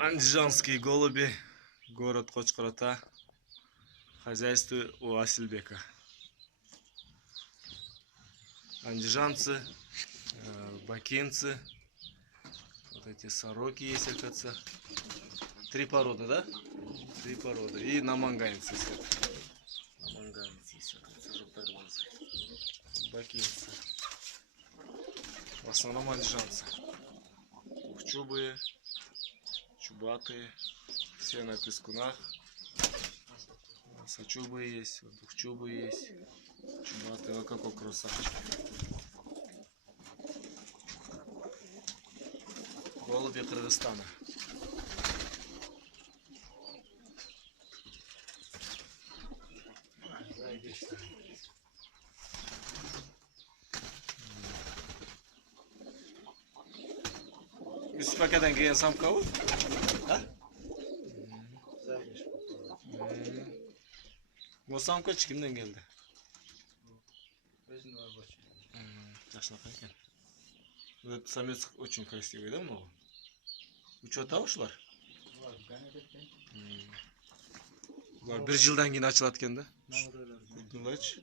Андижанские голуби, город Кочкорота, хозяйство у Асильбека. Андижанцы, бакинцы, вот эти сороки есть, оказывается. 3 породы, да? 3 породы. И наманганцы. Наманганцы есть, оказывается, желтоглазые. Бакинцы. В основном андижанцы. Двухчубые, чубатые, все на пескунах. Сочубые есть, двухчубые есть, чубатые, вот какой красавчик. Голуби Кыргызстана. Müsbakadan kelgan samka bu? Ha? Bu samka kimden geldi? Yaşlı ekan. Этот самец очень красивый, да, много? Учета ушlar? Bular 1 жылдан кейін açılады екен да? Культнулач.